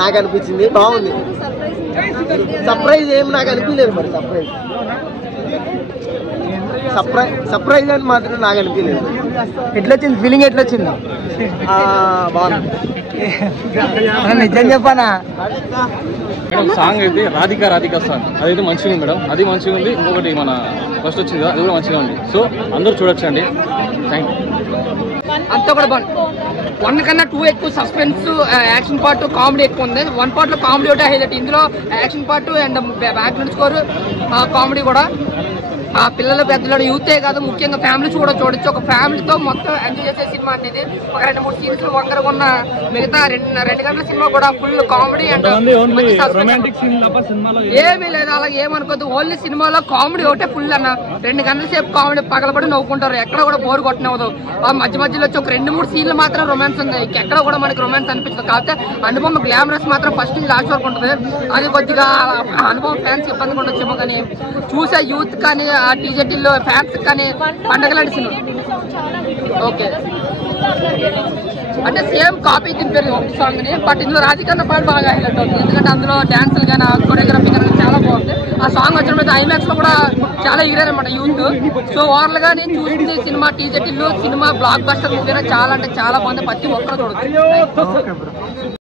నాకు అనిపించింది. బాగుంది. సర్ప్రైజ్ ఏం నాకు అనిపించలేదు. మరి సర్ప్రైజ్ అని మాత్రం నాకు అనిపించలేదు. ఎట్లొచ్చింది ఫీలింగ్? ఎట్లొచ్చింది? బాగుంది. నిజం చెప్పానా? మేడం సాంగ్ అయితే రాధికా సాంగ్ అదైతే మంచిగా ఉంది మేడం. అది మంచిగా ఉంది. ఇంకొకటి మన ఫస్ట్ వచ్చింది కదా, అది కూడా మంచిగా ఉంది. సో అందరూ చూడొచ్చండి. Thank you. అంతా కూడా బాగుంది. 1 కన్నా 2 ఎక్కువ సస్పెన్స్, యాక్షన్ పార్ట్, కామెడీ ఎక్కువ ఉంది. 1 పార్ట్ లో కామెడీ ఒకటే హైలైట్. ఇందులో action part and background score, comedy కూడా పిల్లలు పెద్దలు యూతే కాదు, ముఖ్యంగా ఫ్యామిలీస్ కూడా చూడొచ్చు. ఒక ఫ్యామిలీతో మొత్తం ఎంజాయ్ చేసే సినిమా అనేది. ఒక 2-3 సీన్స్ వంకరగా ఉన్న మిగతా 2 గంటల సినిమా కూడా ఫుల్ కామెడీ అండ్ ఏమీ లేదు. అలా ఏమనుకోద్దు. ఓన్లీ సినిమాలో కామెడీ ఒకటే ఫుల్ అన్న. 2 గంటల సేపు కామెడీ పగలబడి నవ్వుకుంటారు. ఎక్కడ కూడా బోర్ కొట్టనవదు. మధ్య మధ్యలో వచ్చి ఒక 2-3 సీన్లు మాత్రం రొమాన్స్ ఉంది. ఎక్కడ కూడా మనకి రొమాన్స్ అనిపించదు. కాకపోతే అనుపమ గ్లామరస్ మాత్రం ఫస్ట్ నుంచి లాస్ట్ వరకు ఉంటుంది. అది కొద్దిగా అనుపమ ఫ్యాన్స్ ఇబ్బందిగా ఉండొచ్చేమో, కానీ చూసే యూత్ కానీ ఆ టీజెటీలో ఫ్యాన్స్ కానీ పండగ లాంటి సినిమా. ఓకే అంటే సేమ్ కాపీ తింటారు ఒక సాంగ్ ని. బట్ ఇందులో రాధికన్న పాట బాగా హైలైట్ అవుతుంది. ఎందుకంటే అందులో డాన్సులు కానీ కొరియోగ్రఫీ కానీ చాలా బాగుంది. ఆ సాంగ్ వచ్చినప్పుడు ఐమాక్స్ లో కూడా చాలా ఎగిరారనమాట యూత్. సో ఓవరాల్ గా నేను చూసింది సినిమా టీజెటీలో సినిమా బ్లాక్ బస్టర్ మూవీ చాలా అంటే చాలా బాగుంది. ప్రతి ఒక్కరు చూడొచ్చు.